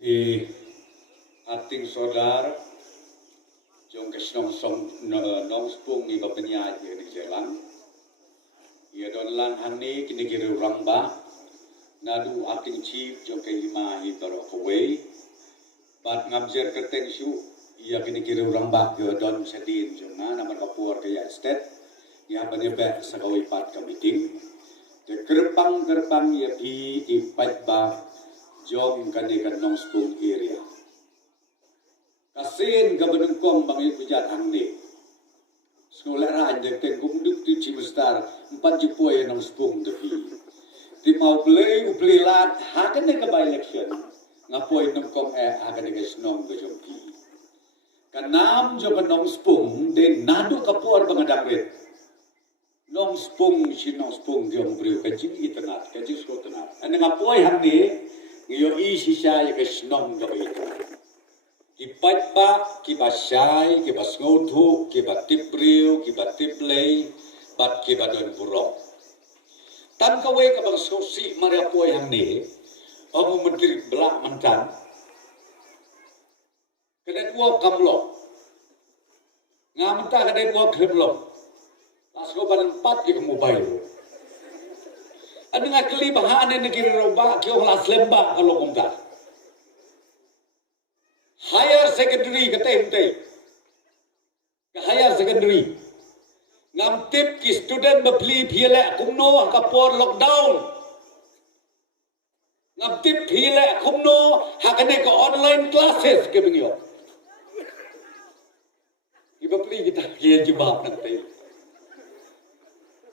ating saudara jong kesnong nong spung ni bapenya ye ni jelang ye don lan hani kini giru ramba nadu ating chief jong ke lima hi taro kawai bat ngabjer kerteng syu ya kini giru ramba ke don sedin jong na nama kapur ke ya state ya banyak sakawai pat ka meeting de kerpang ye pi di patba jong kani kan nong spung area kasin ka benungkong bangi pujat hangni sekolah raja ten gumduk ti cimestar 4 jupoy nong spung tepi ti mau play lat hakan ka by election ngapoy nungkong hakan ka snong ka jongki kanam jo ka nong spung de nadu kapor bangadangret nong spung si nong spung jong briu ka jing itanat ka jing skotanat an ngapoy hangni ngayo isi siya ka snong ka ito kipat ba, kibasay, kibasngoto, kibatipriw, kibatiplay, bat kibadon burong. Tan kaway kabang sosi mariapoy ang ni, ang menteri belak mantan, kada dua kamlo, ngamta kada dua kamlo, lasko badan 4 di mobile. Ano nga kelibahan ni negeri roba, kiyong las lembak kalau kumta. Higher secondary kata higher secondary ngam tip ki student bapli phile kumno kapor lockdown ngam tip phile kumno hakane ko online classes ke bingyo ibapli kita ye jawab nanti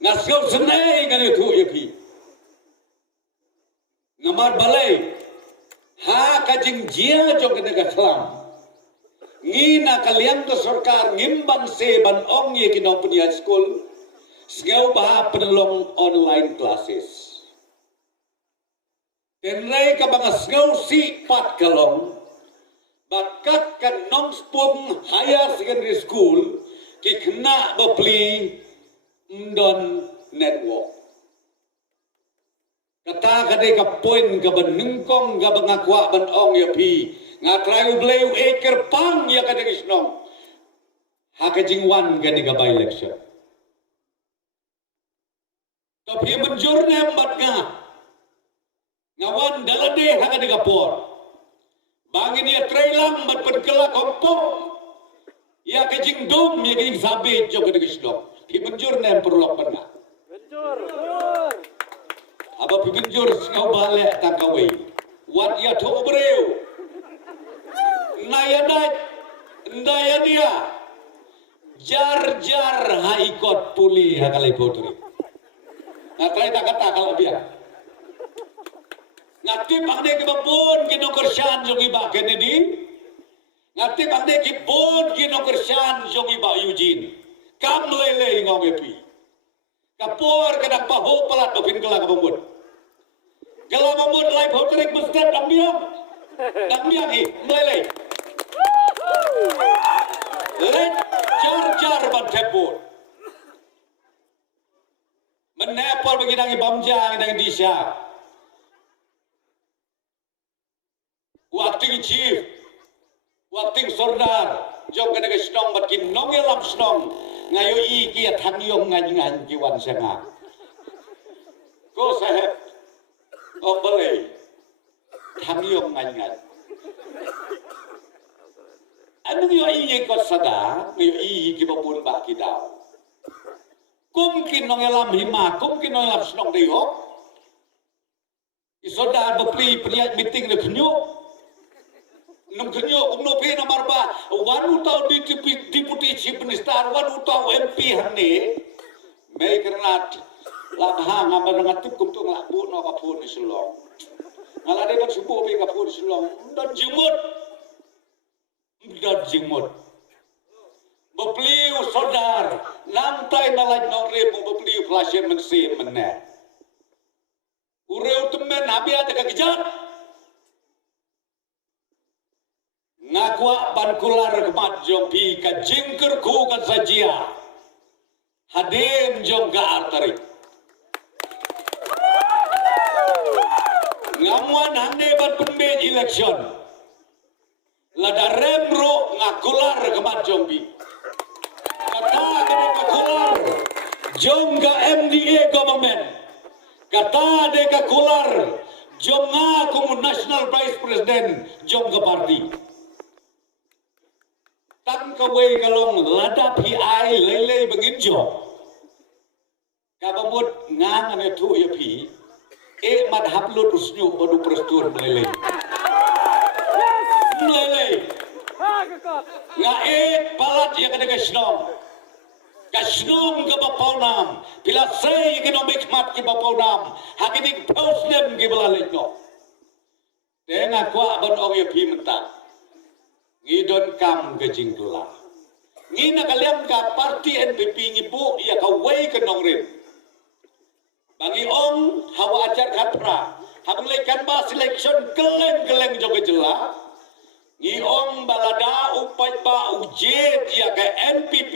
ngasau senai kan itu yepi ngamar balai ha kajing jia jo kena gaslam ngina kalian to sarkar ngimban se ban ong ye kino punya school sgau bah penolong online classes tenrai ka bang sgau si pat kalong bakat kan nong spung higher secondary school ki kena bapli ndon network kata kadai ka point ka benungkong ka bangakwa ban ong ya pi ngatrayu bleu eker pang ya kadai isnong hakajingwan ka di ka by election tapi menjurna embat nga ngawan dalade hakadi ka por bangin ya trailang bat penkela kompong ya kajing dom ya kajing sabit jo kadai isnong ki menjurna perlok pernah aba pibinjur ngau balik takawai wat ya to breu nayadat ndaya dia jar haikot puli hakalai potri natrai tak kata kalau biar ngati pakde ke babon kino kersan jogi ba Kennedy ngati pakde ki bon kino kersan jogi ba Eugene kam lele ngau mepi kapor kedak paho pelat dopin kelak pemut kelak pemut lai potrik mestet dambiang hi melelei leit jar ban tepur menepor bagi dangi bamjang dangi disya waktu chief waktu sordar jom kena ke snong bat kin nong elam snong ngayo i kia thang yong ngan kiwan senga ko saheb o bale thang yong ngan anu yo i ko sada yo i ki babun ba ki daw kum kin nong elam hima kum kin nong elam snong de ho isodar bapli priat meeting de knyo nung kenyo umno pe namar ba wanu tau di deputy chief minister wanu tau MP hanne mai kernat labha ngamar ngatip kum tu nglabu no ka phun islong ngalade ban subuh pe ka phun islong dan jimut bepliu sodar lantai nalaj no rebu bepliu flashen mensin meneh ureu temen abi ada kejat ngakwa bankular kemat jong pi ka jingker ku ka sajia hadem jong ka artari ngamuan hande ban pembej election lada remro ngakular kemat jombi. Kata kena kakular jom ka MDA government. Kata de kakular jom ngaku national vice president jom ke parti. Tan kawai kalong lada PI lele bengin jom. Kabamut ngang ane tu ya pi. Mad haplut usnyu badu prestur lele. Lele. Nga palat ya kada kasnom. Kasnom ke bapaunam. Bila say economic mat ke bapaunam. Hakinik posnem ke balalekno. Tengah kuat ban ong ya pi mentang. Ngidon kam ke jingkula. Ngina kalian ka parti NPP ngibu ya ka wei ke nongrim. Bagi ong hawa ajar katra. Hablekan ba selection keleng-keleng joga jela. Ngi ong balada upai ba ujet ya ka NPP.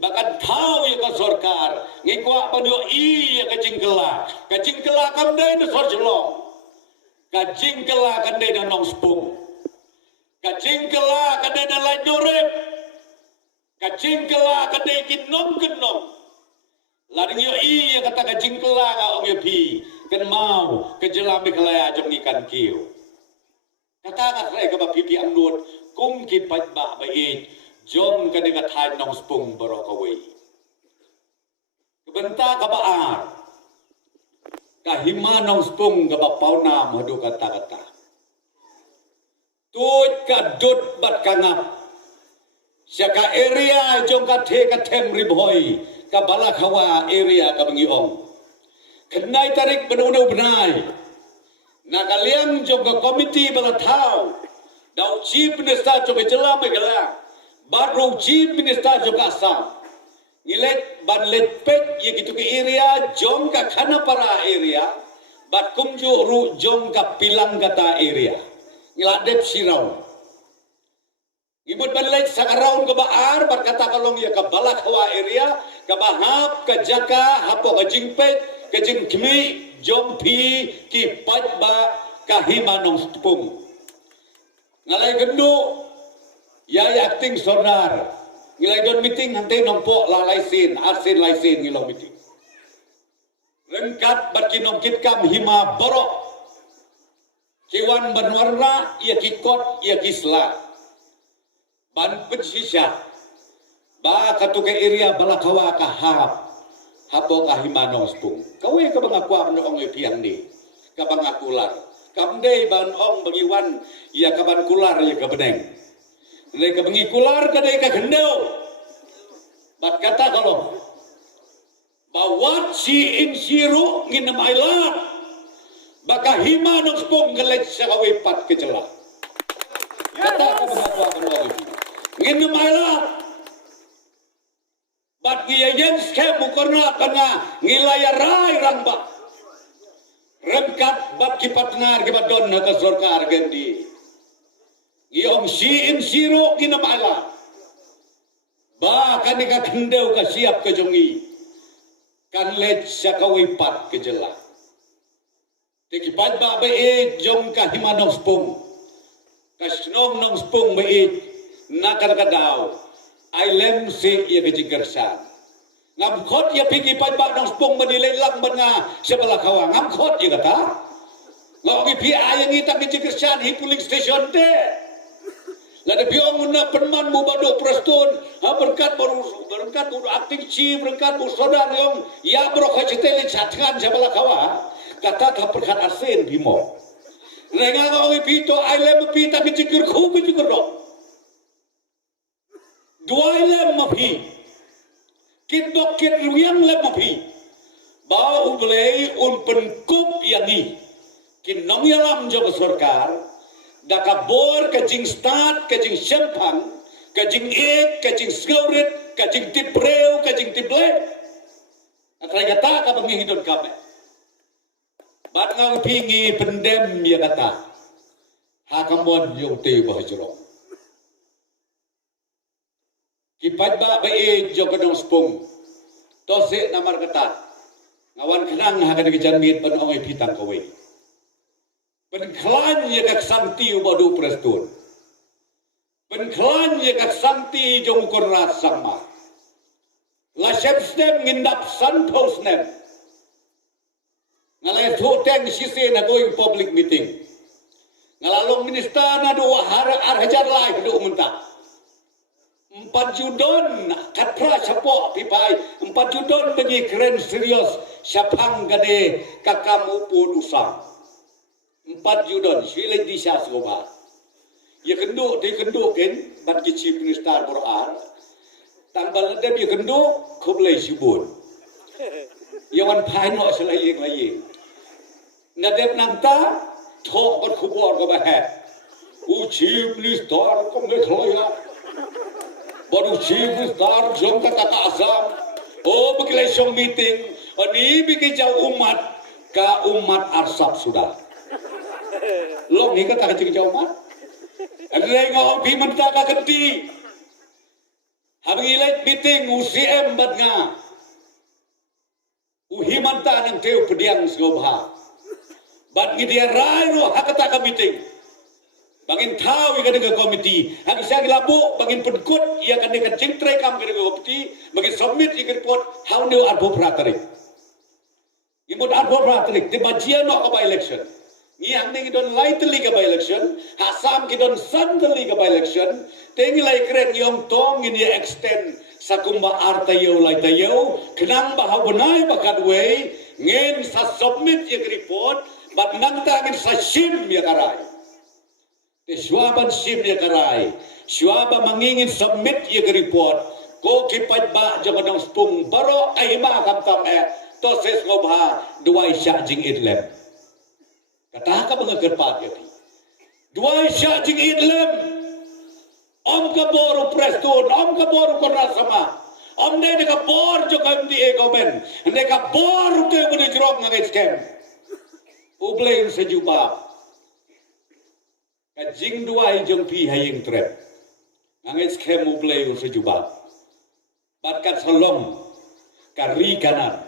Bahkan tahu ya ka sorkar. Ngi kuak padu i ya ka jingkela. Ka jingkela kamdai na sorjelong. Ka jingkela kamdai na nong spung. Kacingkela kadai na lait dorep. Kacingkela kadai kinong. Lading yo iya kata kacingkela ka ong yo pi. Kan mau kejelami kelaya jom ikan kiu. Kata ngasrai ka ba pipi ang nut. Kum kipat ba bait. Jom kadai katain nong spung barokaway. Kebenta ka ba ar. Kahima nong spung ka ba pauna madu kata-kata. Tuit ka dut bat kangap. Siaka area jong ka the ka tem riboy. Ka balakawa area ka bangiong. Kenai tarik benunaw benay. Nakaliang jong ka komiti balathaw. Daw chief minister jong jela megala. Baru chief minister jong asam. Ngilet banlet pet ye gitu ke area jong ka khanapara area. Bat kumju ru jong ka pilang kata area. Ngiladep siraw. Ibut balait sakaraun ke baar berkata kalong ya ke balakwa area ke bahap ke jaka hapo ke jingpet ke jingkmi jompi ki patba kahima nong stupung. Ngalai gendu ya acting sonar. Ngilai don meeting nanti nompo la laisin asin laisin ngilong meeting. Rengkat berkinong kitkam hima borok. Kiwan berwarna, ia kikot, ia kisla. Ban pensisya. Ba katuke area balakawa kahap. Hapo kahimano spung. Kawe ka bangakwa no ong ipiang ni. Ka bangakular. Kamdei ban ong bagiwan, ia kaban kular ia kabeneng. Dei ka bangikular kadai ka gendau. Bat kata kalau bawat si insiru nginam ailat. Baka hima nong spong galet sa kawipat kejela. Kata ka mga kawag. Ngin maila. Bat ngiyayang skem mukorna kana ngilayaray rangba. Rengkat bat kipatnar kipadon na kasorkar gendi. Ngiyong siim siro kinamaila. Baka ni kakendaw ka siap kajongi. Kanlet sa kawipat kejela. Tikipat ba bait jom kahima nong spung. Kasnong nong spung bait nakarkadaw. IALAM si iya kejigersan. Ngamkot ya pikipat ba nong spung manilay lang ba nga sa balakawa. Ngamkot iya kata. Ngawag PEIT yang itang kejigersan hi polling station te. Lada biong na penman mo bado preston. Berkat baru acting chief berkat baru saudara yang ya bro kacitelin satkan sa balakawa. Kata tak perkat asin bimo. Rengang orang pito IALAM pita kecikir ku kecikir dok. Dua IALAM mapi. Kit dok kit ruyang lem mapi. Bau belai un penkup yang ni. Kin nong yalam jog sorkar. Daka bor kajing start kajing sempang. Kajing ek kajing skaurit kajing tipreu kajing tible. Atrai kata ka pangihidon kami. Bat ngang pingi pendem ya kata. Hakamon yung te bahajurong. Kipat ba bae jogadong spung. Tose namar kata. Ngawan kenang hakan kejanmit pan ongay pitang kaway. Penklan ya kak santi ubadu prestun. Penklan ye kat santi jong kon rasama. La chef stem ngindap san post nem. Ngalai thoteng sisi na going public meeting. Ngalalong minister na do hajar lai do munta. 4 judon katra chapo pipai 4 judon bagi keren serius syapang gade kakamu pun usang 4 judon sila di syasgoba ya kenduk di kenduk kan bagi chief minister Quran tambal ada dia kenduk kau boleh sibun yang wan pai no selaying laying nadep nangta thok bot khubor ko bahat chief minister ko me thoya baru chief minister jom kata asam begitu song meeting ini bikin jauh umat ka umat arsap sudah long ni kata kecil jauh umat ada ngau pi mentah ka keti habis ilai meeting UCM badnga uhimanta nang teu pediang sgobha bad ngidia rai ro hakata ka meeting bangin tahu ia dengan komiti habis saya labu bangin penkut ia kan dengan jingtrai kam dengan komiti bangin submit ia report how new arbo pratari imut arbo pratari di bajian no ka election ni amne don lightly ka election hasam ki don suddenly ka election tengi lai kren yong tong ini extend sakumba artayo laitayo kenang bahau benai bakat way ngen sa submit ia report bad nangta ngin sa sim ya karai shwa ban sim ya karai shwa ba mangingin submit ia report ko kipat ba jangan spung baro ai ba kam tam to ses ngobha duai sya jing idlem kata ka mga kerpat ya duai sya jing idlem om ka boru preston om ka boru konrasama om ne ka bor jo kam di egomen ne ka boru ke bune jrok ngai scam ublein sejuba ka jing duai jong pi haying trap ngai scam ublein sejuba bat kat salom kari kanan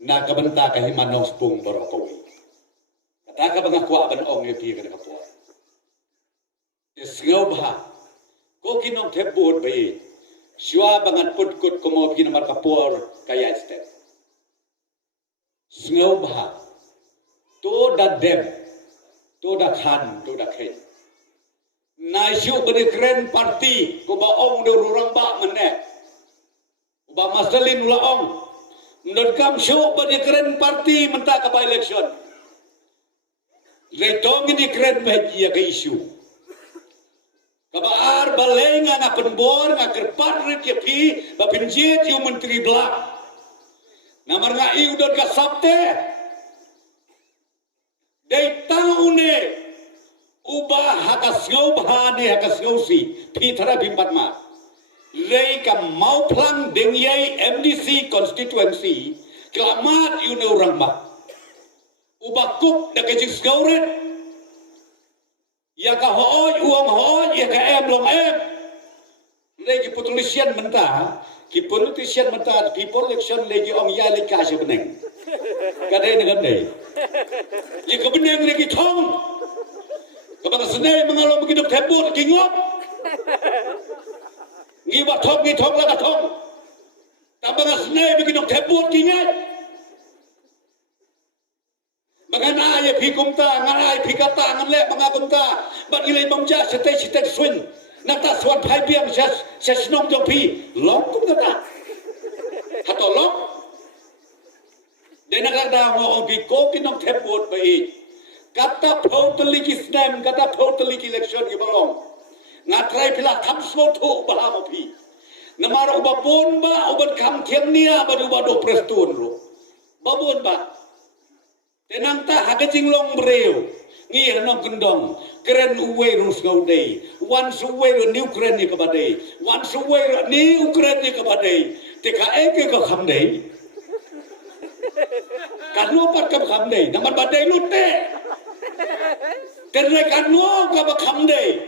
na kabenta ka himanong spung borokowi kata ka mga kwa ban ong ye pi ka kapor isngobha ko kinong thebot bai shwa bangan putkut ko mo pi namar kapor kaya step snobha to da dem to da khan to da khay na shu bani kren party ko ba ong do rurang ba mane ba masalin la ong ndon kam shu bani kren party menta ka ba election letong ni kren ba ya ka issue kabar balenga na penbor nga kerpat rit ya pi ba pinjit yu menteri blak namar nga iu don ka sabte dei taune ubah hakas ngau bahane hakas ngau si pi thara bimpat ma lei ka mau plang deng yai MDC constituency kelamat yu ne orang ba ubah kup da ke jing ngauret ya ka hooj uang hooj ya ka em long em lagi politician mentah ki politician mentah people election lagi ong ya le ka se beneng ka dei dengan dei ya ka beneng lagi thong ka bang senai mengalo begitu tebur ki ngop ngi ba thong la ka thong ta bang senai begitu tebur ki ngai Bagaimana ya pikumta, ngalai pikata, ngalai mengakumta, bagilai bangja setek swing, nata swan pai biang ses nong jong pi, long kum kata, hato long, dan agak mau pi ko kinong tepot bai, kata totally kisnem, kata totally election gibalong, ngatrai pila kam smoto bahamo pi, namaro babon ba, obat kam tiang nia badu badu prestun ro, babon ba. Tenang ta hakajing long breu ngi hanong kendong keren uwe rus gaudei wan suwe ni ukren ni kabadei wan suwe ni ukren ni kabadei TKAEI ke khamdei kanu pat ka khamdei namar badai lutte tenre kanu ka khamdei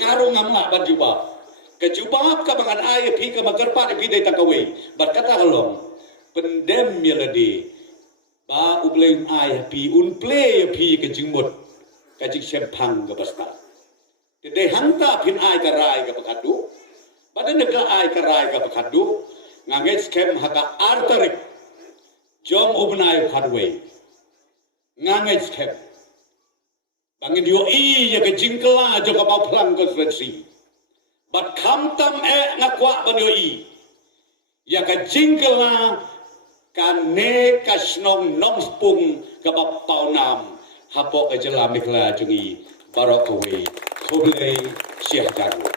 ngaru ngamla bajuba kejuba ka bangan ai pi ka magarpa pi dei takawe bat kata halong pendem meladi ba ubleng ai pi un play pi ke jingmut ka jing sem phang ga basta Jadi hanta phin ai karai ka pakadu. Pada nega ai karai ka pakadu. Nganget skem haka arterik. Jom ubnai kadwe. Nganget skem. Bangin dio ya ke jingkela jo ka bau plang konferensi. Bat kam tam ngakwa banyo ya ka jingkela kan ne kasnong nong spung ka bau nam hapo ka jela mikla jungi barok kawe koblei siap jago.